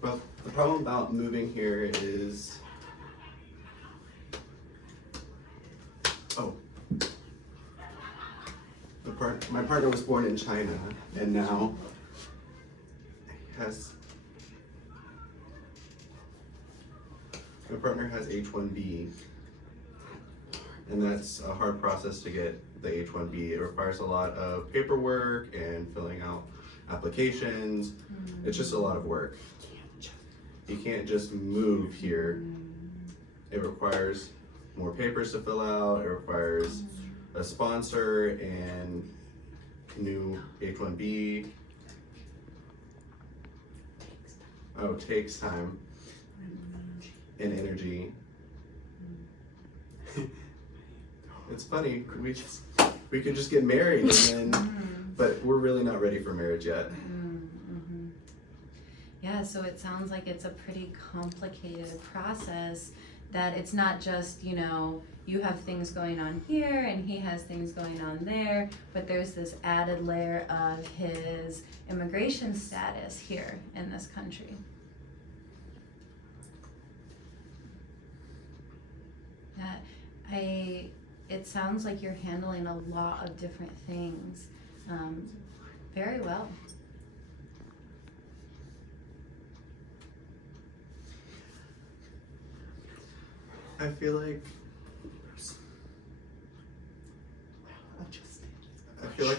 Well, the problem about moving here is, oh, my partner was born in China, and now has my partner has H-1B, and that's a hard process to get the H-1B. It requires a lot of paperwork and filling out applications. It's just a lot of work. You can't just move here. It requires more papers to fill out. It requires a sponsor and new H-1B. Oh, it takes time and energy. It's funny, we could just get married and then, but we're really not ready for marriage yet. Yeah, so it sounds like it's a pretty complicated process, that it's not just, you know, you have things going on here and he has things going on there, but there's this added layer of his immigration status here in this country. It sounds like you're handling a lot of different things very well. I feel like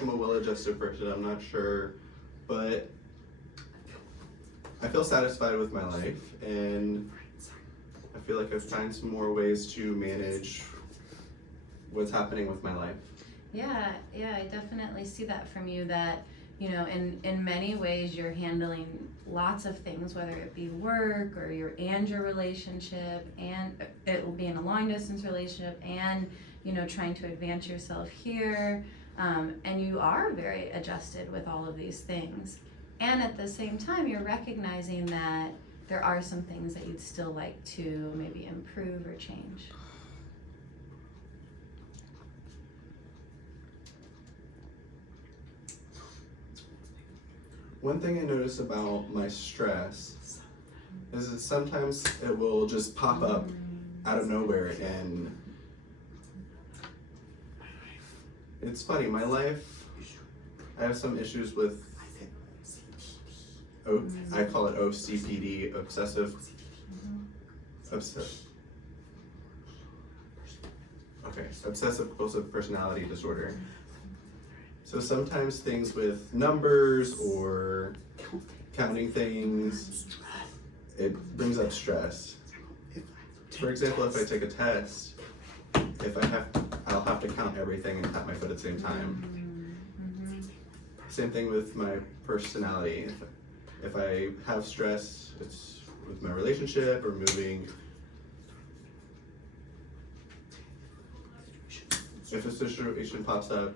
I'm a well-adjusted person. I'm not sure, but I feel satisfied with my life, and I feel like I've found some more ways to manage what's happening with my life. Yeah, I definitely see that from you, that, you know, in many ways you're handling lots of things, whether it be work or your relationship, and it will be in a long distance relationship, and, you know, trying to advance yourself here, and you are very adjusted with all of these things. And at the same time, you're recognizing that there are some things that you'd still like to maybe improve or change. One thing I notice about my stress is that sometimes it will just pop up out of nowhere, and it's funny, my life, I have some issues with, I call it OCPD, obsessive compulsive personality disorder. So sometimes things with numbers or counting things, it brings up stress. For example, if I take a test, I'll have to count everything and tap my foot at the same time. Same thing with my personality. If I have stress, it's with my relationship or moving. If a situation pops up,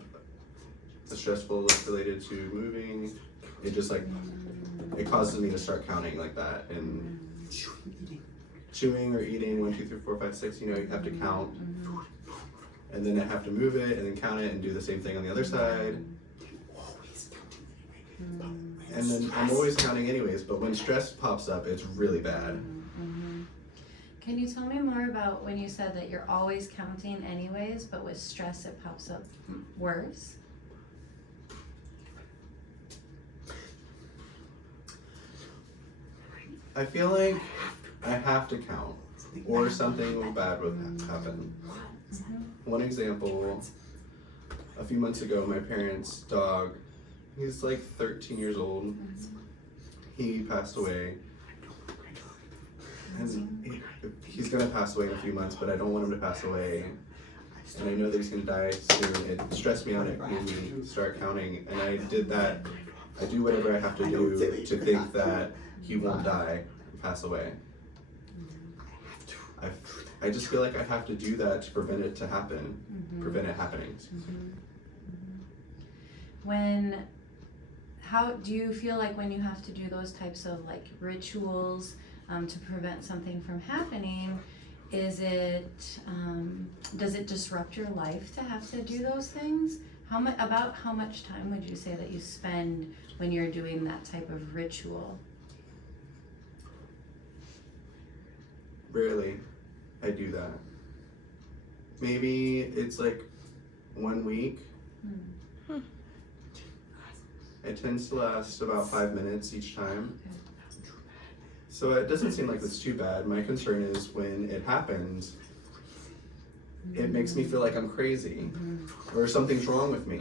the stressful related to moving, it just like, it causes me to start counting like that, and chewing or eating 1, 2, 3, 4, 5, 6, you know, you have to count, and then I have to move it and then count it and do the same thing on the other side, and then I'm always counting anyways, but when stress pops up, it's really bad. Can you tell me more about when you said that you're always counting anyways, but with stress it pops up worse? I feel like I have to count, or something bad would happen. One example, a few months ago, my parents' dog, he's like 13 years old, he passed away. And he's gonna pass away in a few months, but I don't want him to pass away. And I know that he's gonna die soon. It stressed me out, it made me start counting, and I did that. I do whatever I have to do to think that he won't die and pass away. I just feel like I have to do that to prevent it to happen, prevent it happening. How do you feel like when you have to do those types of like rituals to prevent something from happening, does it disrupt your life to have to do those things? About how much time would you say that you spend when you're doing that type of ritual? rarely I do that. Maybe it's like 1 week. It tends to last about 5 minutes each time. So it doesn't seem like it's too bad. My concern is when it happens, it makes me feel like I'm crazy or something's wrong with me.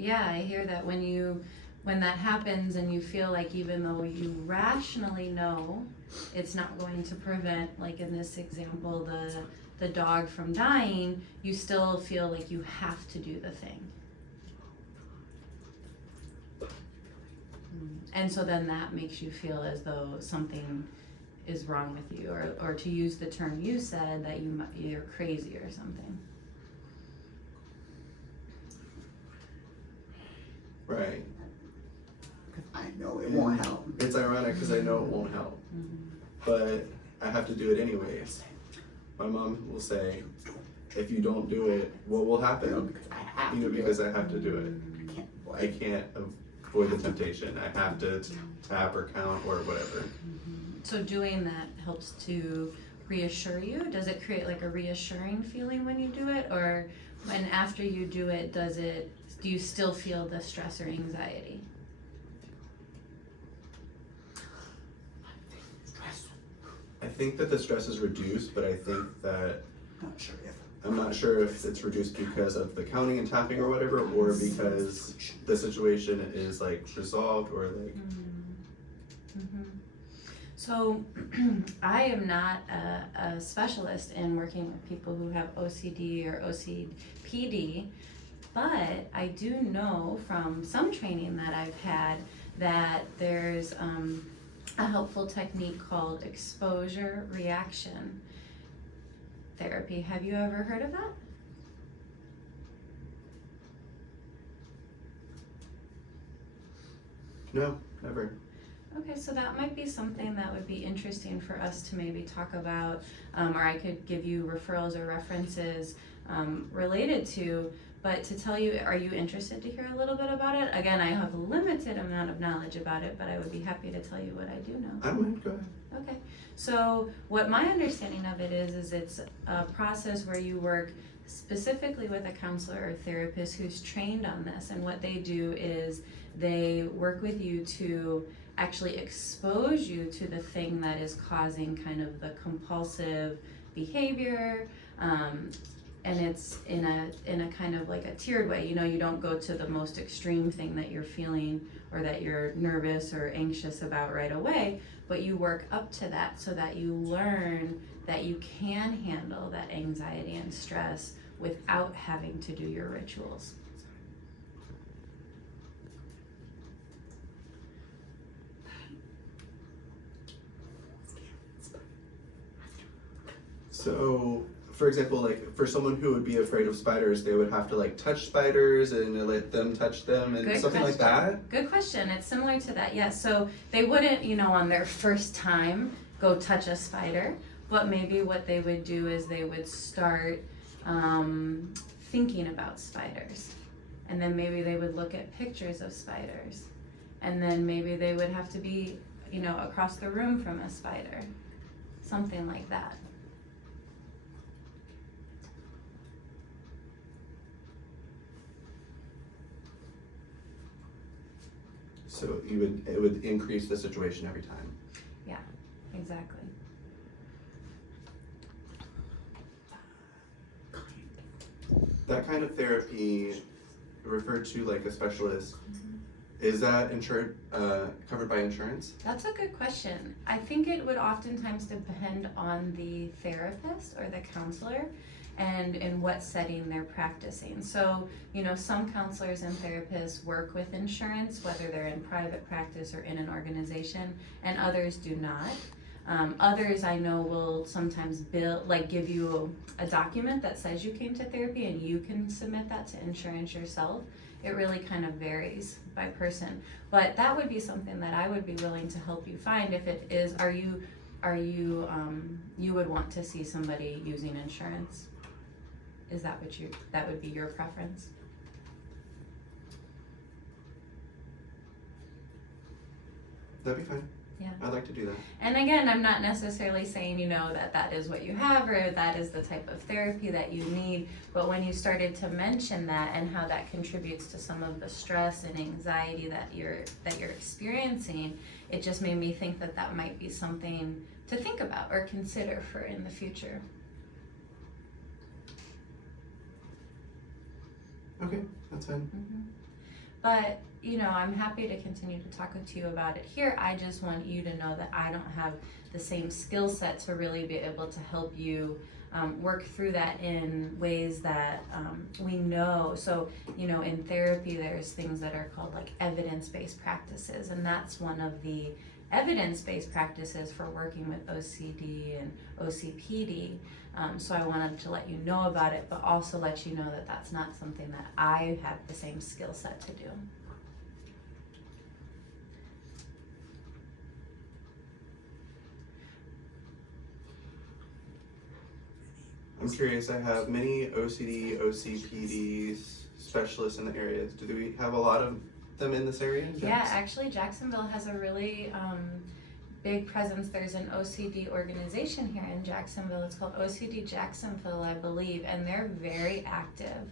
Yeah, I hear that when that happens and you feel like even though you rationally know it's not going to prevent, like in this example, the dog from dying, you still feel like you have to do the thing. And so then that makes you feel as though something is wrong with you, or to use the term you said, that you're crazy or something. Right. I know it won't help. It's ironic because I know it won't help, but I have to do it anyways. My mom will say, if you don't do it, what will happen? Because I have You know, to do because it. I have to do it. I can't avoid I it. can't avoid the temptation. I have to tap or count or whatever. So doing that helps to reassure you? Does it create like a reassuring feeling when you do it? Or when after you do it, do you still feel the stress or anxiety? I think that the stress is reduced, but I think that Not sure if. I'm not sure if it's reduced because of the counting and tapping or whatever, or because the situation is like resolved or like. So I am not a specialist in working with people who have OCD or OCPD, but I do know from some training that I've had that there's a helpful technique called exposure reaction therapy. Have you ever heard of that? No, never. Okay, so that might be something that would be interesting for us to maybe talk about, or I could give you referrals or references related to, but to tell you, are you interested to hear a little bit about it? Again, I have a limited amount of knowledge about it, but I would be happy to tell you what I do know. I don't mind, go ahead. Okay, so what my understanding of it is it's a process where you work specifically with a counselor or therapist who's trained on this, and what they do is they work with you to actually expose you to the thing that is causing kind of the compulsive behavior, and it's in a kind of like a tiered way. You know, you don't go to the most extreme thing that you're feeling or that you're nervous or anxious about right away, but you work up to that so that you learn that you can handle that anxiety and stress without having to do your rituals. So, for example, like for someone who would be afraid of spiders, they would have to like touch spiders and let them touch them and Good something like question. that. Good question. It's similar to that, yes. So they wouldn't, you know, on their first time go touch a spider, but maybe what they would do is they would start thinking about spiders. And then maybe they would look at pictures of spiders. And then maybe they would have to be, you know, across the room from a spider. Something like that. So it would increase the situation every time. Exactly. That kind of therapy, referred to like a specialist, is that insured, covered by insurance? That's a good question. I think it would oftentimes depend on the therapist or the counselor and in what setting they're practicing. So, you know, some counselors and therapists work with insurance, whether they're in private practice or in an organization, and others do not. Others I know will sometimes give you a document that says you came to therapy and you can submit that to insurance yourself. It really kind of varies by person, but that would be something that I would be willing to help you find if it is, you would want to see somebody using insurance? Is that that would be your preference? That'd be fine. Yeah. I'd like to do that. And again, I'm not necessarily saying, you know, that that is what you have or that is the type of therapy that you need, but when you started to mention that and how that contributes to some of the stress and anxiety that you're experiencing, it just made me think that that might be something to think about or consider for in the future. Okay, that's fine. But, you know, I'm happy to continue to talk to you about it here. I just want you to know that I don't have the same skill set to really be able to help you work through that in ways that we know. So, you know, in therapy, there's things that are called like evidence-based practices, and that's one of the evidence-based practices for working with OCD and OCPD. So I wanted to let you know about it, but also let you know that that's not something that I have the same skill set to do. I'm curious, I have many OCD, OCPD specialists in the areas. Do we have a lot of them in this area? Yeah, actually Jacksonville has a really big presence. There's an OCD organization here in Jacksonville. It's called OCD Jacksonville, I believe, and they're very active.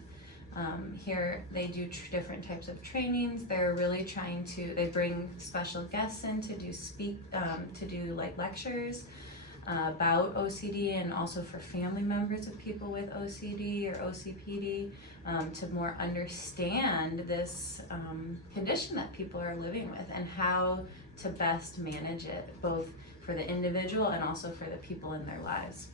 Here they do different types of trainings. They're really trying to, they bring special guests in to do like lectures about OCD, and also for family members of people with OCD or OCPD to more understand this condition that people are living with and how to best manage it, both for the individual and also for the people in their lives.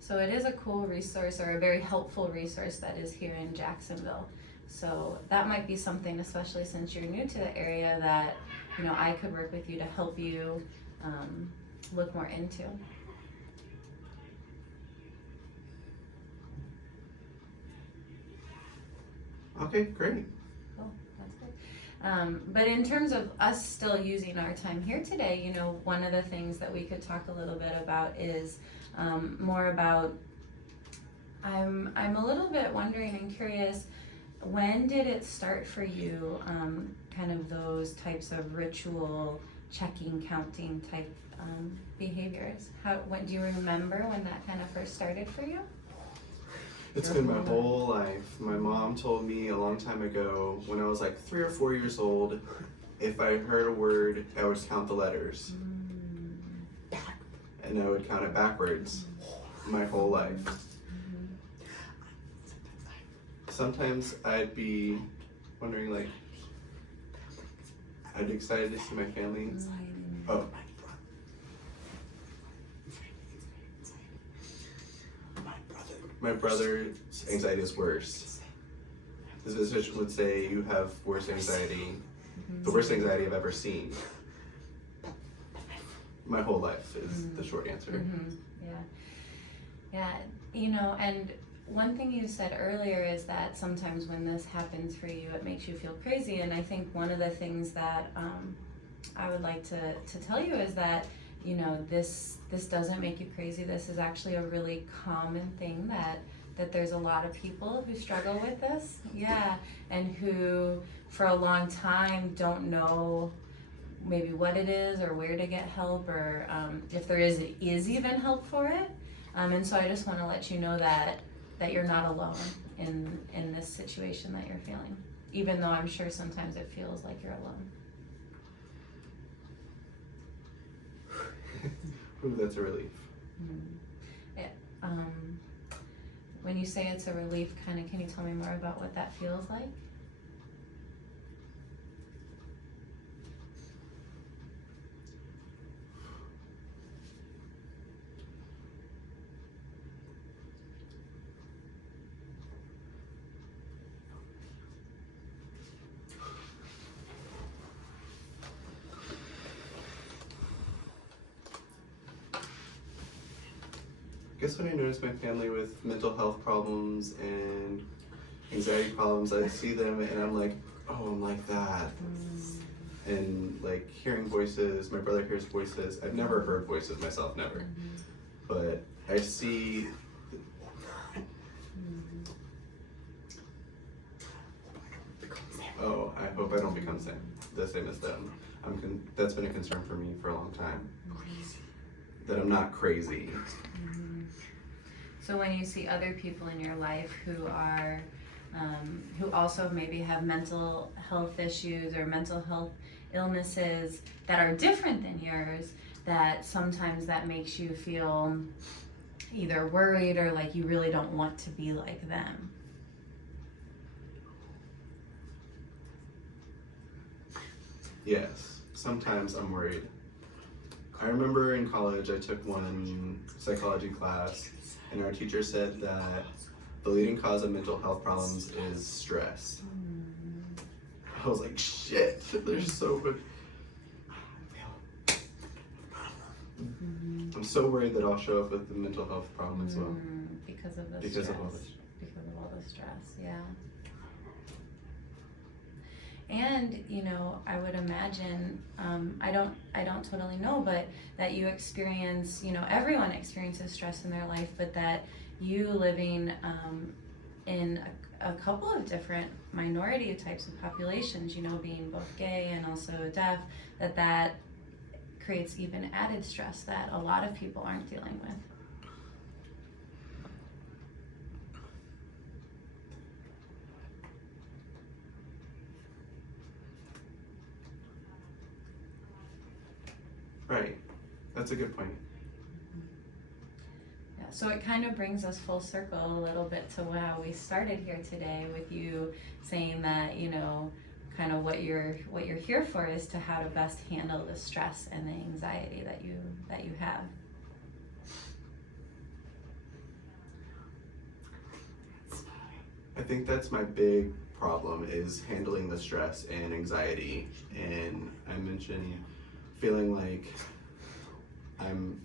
So it is a cool resource, or a very helpful resource, that is here in Jacksonville. So that might be something, especially since you're new to the area, that, you know, I could work with you to help you look more into. Okay, great. Cool, that's good. But in terms of us still using our time here today, you know, one of the things that we could talk a little bit about is more about, I'm a little bit wondering and curious, when did it start for you, kind of those types of ritual checking, counting type behaviors? When do you remember when that kind of first started for you? It's been my whole life. My mom told me a long time ago, when I was like 3 or 4 years old, if I heard a word, I would count the letters. And I would count it backwards my whole life. Sometimes I'd be wondering, like, I'd be excited to see my family. Oh. My brother's anxiety is worse. His physician would say, you have worse anxiety, the worst anxiety I've ever seen. My whole life is the short answer. Yeah, you know, and one thing you said earlier is that sometimes when this happens for you, it makes you feel crazy. And I think one of the things that I would like to tell you is that, you know, this doesn't make you crazy. This is actually a really common thing that there's a lot of people who struggle with this. Yeah, and who for a long time don't know maybe what it is or where to get help, or if there is even help for it. And so I just want to let you know that you're not alone in this situation that you're feeling, even though I'm sure sometimes it feels like you're alone. Ooh, that's a relief. When you say it's a relief, kind of, can you tell me more about what that feels like? I guess when I notice my family with mental health problems and anxiety problems, I see them and I'm like, oh, I'm like that. And like hearing voices, my brother hears voices. I've never heard voices myself, never. But I see. Oh, I hope I don't become the same as them. That's been a concern for me for a long time. That I'm not crazy. So when you see other people in your life who are, who also maybe have mental health issues or mental health illnesses that are different than yours, that sometimes that makes you feel either worried or like you really don't want to be like them. Yes, sometimes I'm worried. I remember in college I took one psychology class, and our teacher said that the leading cause of mental health problems is stress. I was like, shit, there's so much. I'm so worried that I'll show up with the mental health problem as well. Because of the Because stress. of all this. Because of all the stress, yeah. And I would imagine, I don't totally know, but that you experience, everyone experiences stress in their life, but that you living in a couple of different minority types of populations, being both gay and also deaf, that creates even added stress that a lot of people aren't dealing with. Right, that's a good point. Yeah, so it kind of brings us full circle a little bit to how we started here today with you saying that, kind of what you're here for is to how to best handle the stress and the anxiety that you have. I think that's my big problem is handling the stress and anxiety. And I mentioned feeling like I'm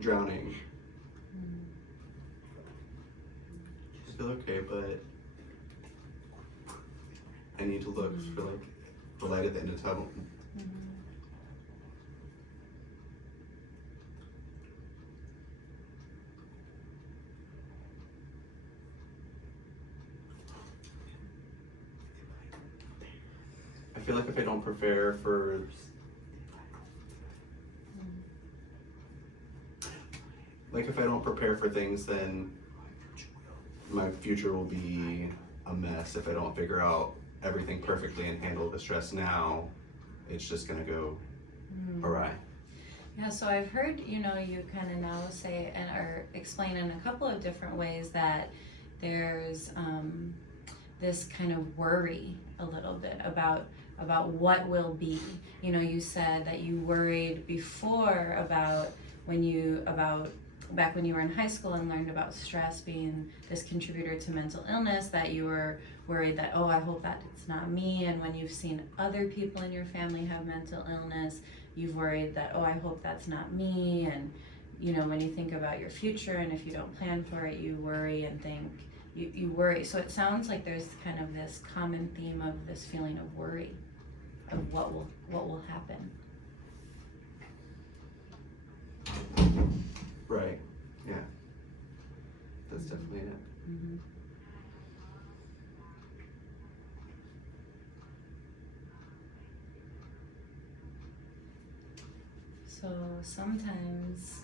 drowning. I feel okay, but I need to look for like the light at the end of the tunnel. I feel like if I don't prepare for things, then my future will be a mess. If I don't figure out everything perfectly and handle the stress now, it's just gonna go awry. Yeah, so I've heard, you kind of now say or explain in a couple of different ways that there's this kind of worry a little bit about what will be. You said that you worried before about back when you were in high school and learned about stress being this contributor to mental illness, that you were worried that, oh, I hope that it's not me. And when you've seen other people in your family have mental illness, you've worried that, oh, I hope that's not me. And, when you think about your future and if you don't plan for it, you worry and think, you worry. So it sounds like there's kind of this common theme of this feeling of worry of what will happen. Right, yeah. That's definitely it. Mm-hmm. So sometimes,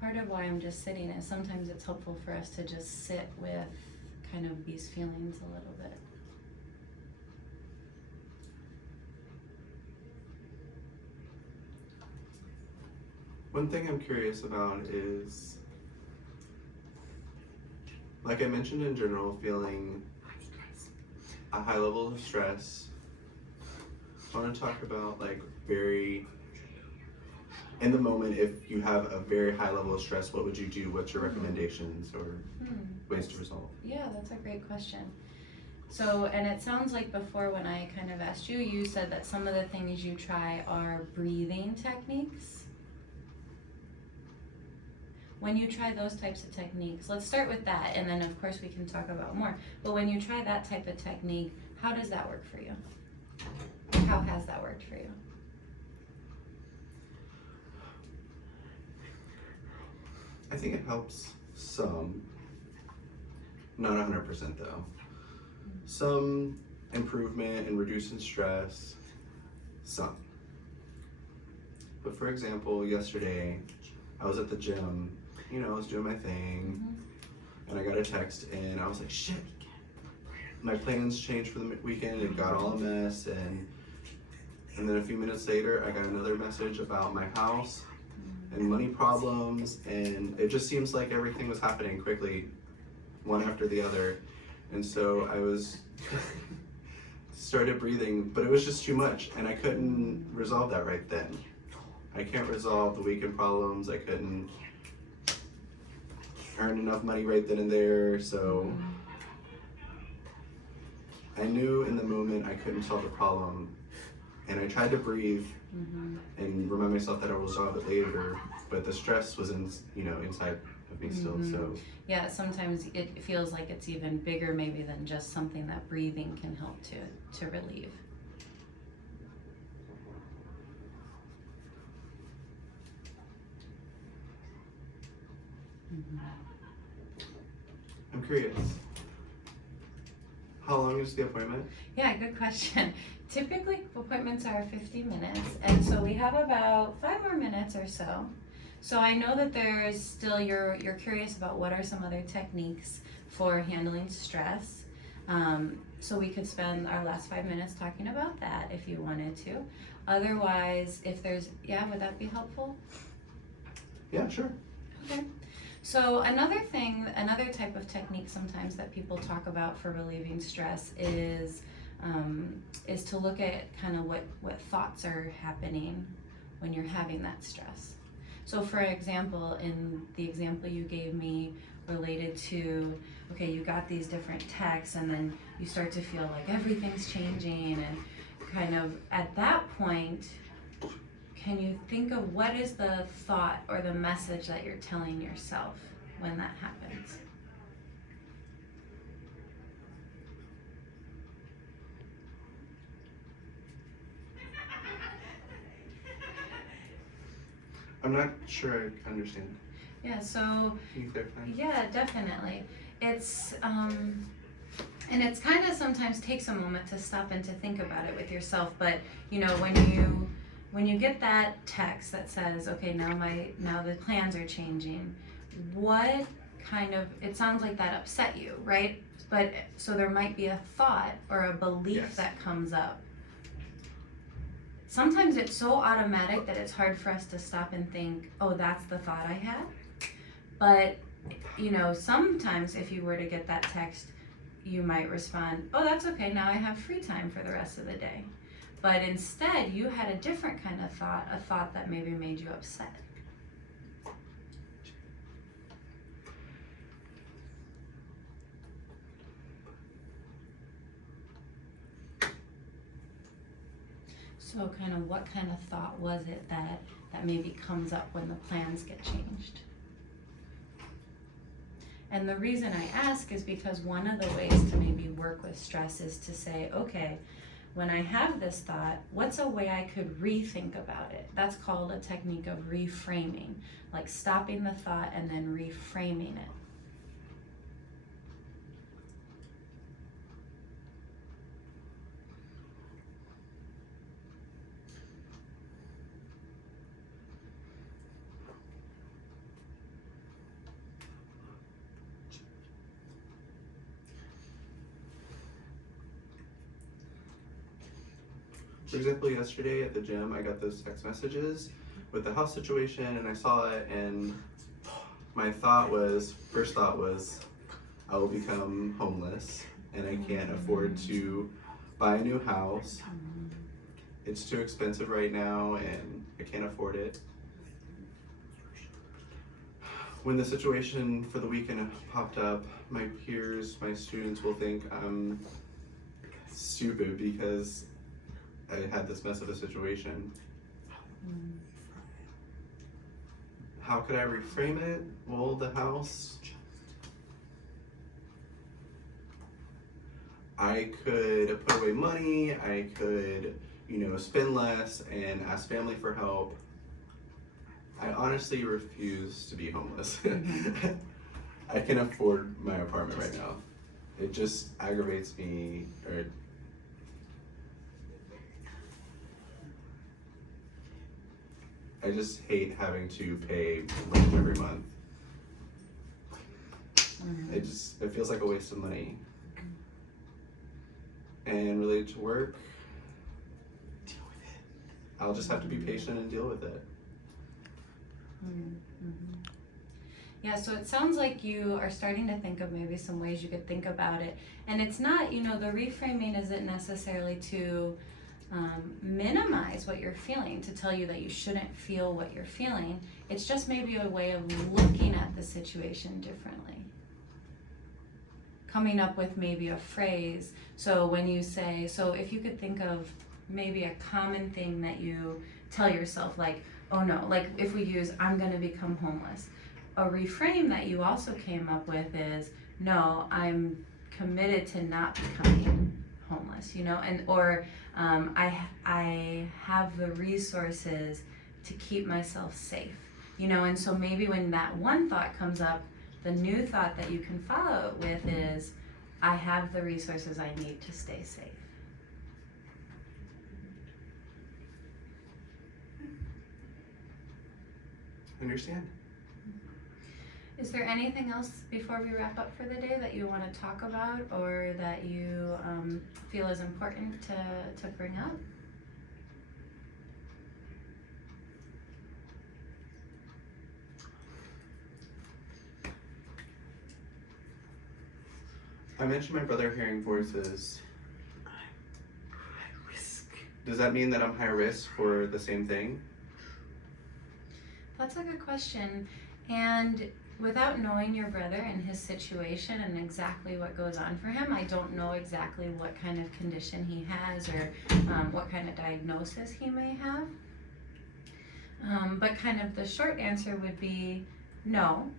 part of why I'm just sitting is sometimes it's helpful for us to just sit with kind of these feelings a little bit. One thing I'm curious about is, like I mentioned in general, feeling a high level of stress. I want to talk about in the moment, if you have a very high level of stress, what would you do? What's your recommendations or ways to resolve? Yeah, that's a great question. So, and it sounds like before when I kind of asked you, you said that some of the things you try are breathing techniques. When you try those types of techniques, let's start with that, and then of course we can talk about more. But when you try that type of technique, how does that work for you? How has that worked for you? I think it helps some, not 100% though. some improvement in reducing stress, some. But for example, yesterday I was at the gym, I was doing my thing, and I got a text and I was like, shit, my plans changed for the weekend, it got all a mess, and then a few minutes later I got another message about my house and money problems, and it just seems like everything was happening quickly, one after the other. And so I was started breathing, but it was just too much, and I couldn't resolve that right then. I can't resolve the weekend problems. I couldn't earn enough money right then and there, so I knew in the moment I couldn't solve the problem, and I tried to breathe and remind myself that I will resolve it later, but the stress was inside of me still. So yeah, sometimes it feels like it's even bigger maybe than just something that breathing can help to relieve. I'm curious, how long is the appointment? Yeah, good question. Typically appointments are 50 minutes, and so we have about 5 more minutes or so. So I know that there's still, you're curious about what are some other techniques for handling stress. So we could spend our last 5 minutes talking about that if you wanted to. Otherwise, if there's, would that be helpful? Yeah, sure. Okay. So another type of technique sometimes that people talk about for relieving stress is to look at kind of what thoughts are happening when you're having that stress. So for example, in the example you gave me related to, okay, you got these different texts and then you start to feel like everything's changing, and kind of at that point, can you think of what is the thought or the message that you're telling yourself when that happens? I'm not sure I understand. Yeah, so Can you clarify? yeah, definitely. It's and it's kind of sometimes takes a moment to stop and to think about it with yourself, but when you get that text that says, okay, now the plans are changing, what kind of, it sounds like that upset you, right? But so there might be a thought or a belief Yes. that comes up. Sometimes it's so automatic that it's hard for us to stop and think, oh, that's the thought I had. But sometimes if you were to get that text, you might respond, oh, that's okay, now I have free time for the rest of the day. But instead, you had a different kind of thought, a thought that maybe made you upset. So kind of what kind of thought was it that maybe comes up when the plans get changed? And the reason I ask is because one of the ways to maybe work with stress is to say, okay, when I have this thought, what's a way I could rethink about it? That's called a technique of reframing, like stopping the thought and then reframing it. For example, yesterday at the gym, I got those text messages with the house situation, and I saw it, and my first thought was, I will become homeless, and I can't afford to buy a new house. It's too expensive right now, and I can't afford it. When the situation for the weekend popped up, my peers, my students will think I'm stupid because I had this mess of a situation. How could I reframe it? Well, the house, I could put away money, I could, spend less and ask family for help. I honestly refuse to be homeless. I can afford my apartment right now. it just aggravates me, or I just hate having to pay rent every month. It feels like a waste of money. And related to work, Deal with it. I'll just have to be patient and deal with it. Yeah, so it sounds like you are starting to think of maybe some ways you could think about it. And it's not, you know, the reframing isn't necessarily to minimize what you're feeling, to tell you that you shouldn't feel what you're feeling. It's just maybe a way of looking at the situation differently. Coming up with maybe a phrase. So when you say, so if you could think of maybe a common thing that you tell yourself, like, oh no, like if we use, I'm gonna become homeless. A reframe that you also came up with is, no, I'm committed to not becoming homeless, you know, and or I have the resources to keep myself safe, you know, and so maybe when that one thought comes up, the new thought that you can follow it with is, I have the resources I need to stay safe. Understand? Is there anything else before we wrap up for the day that you want to talk about or that you feel is important to bring up? I mentioned my brother hearing voices. High risk. Does that mean that I'm high risk for the same thing? That's a good question. And without knowing your brother and his situation and exactly what goes on for him, I don't know exactly what kind of condition he has or what kind of diagnosis he may have. But kind of the short answer would be no.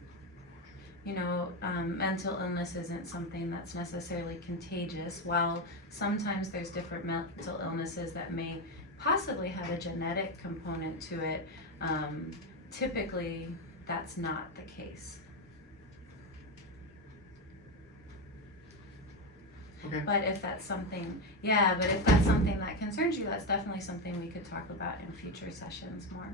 You know, mental illness isn't something that's necessarily contagious. While sometimes there's different mental illnesses that may possibly have a genetic component to it, typically that's not the case. Okay. But if that's something, that concerns you, that's definitely something we could talk about in future sessions more.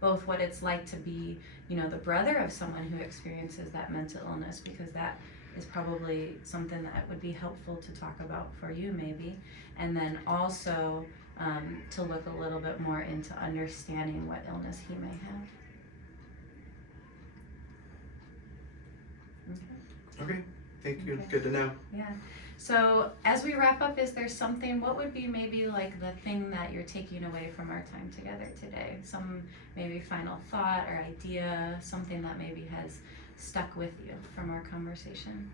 Both what it's like to be, you know, the brother of someone who experiences that mental illness, because that is probably something that would be helpful to talk about for you maybe. And then also to look a little bit more into understanding what illness he may have. Okay. Thank you. Okay. Good to know. Yeah. So as we wrap up, is there something, what would be maybe like the thing that you're taking away from our time together today? Some maybe final thought or idea, something that maybe has stuck with you from our conversation?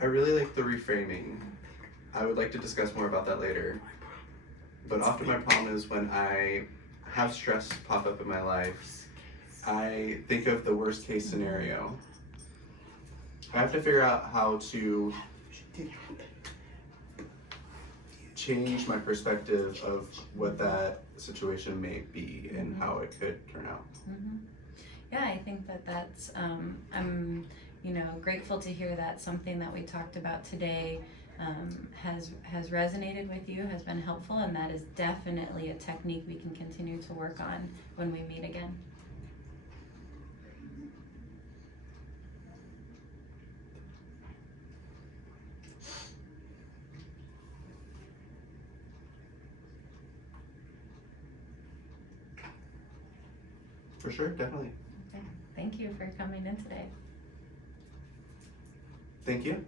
I really like the reframing. I would like to discuss more about that later. But often my problem is when I have stress pop up in my life, I think of the worst case scenario. I have to figure out how to change my perspective of what that situation may be and how it could turn out. Mm-hmm. Yeah, I think that's, I'm, you know, grateful to hear that something that we talked about today has resonated with you, has been helpful, and that is definitely a technique we can continue to work on when we meet again. For sure, definitely. Okay. Thank you for coming in today. Thank you.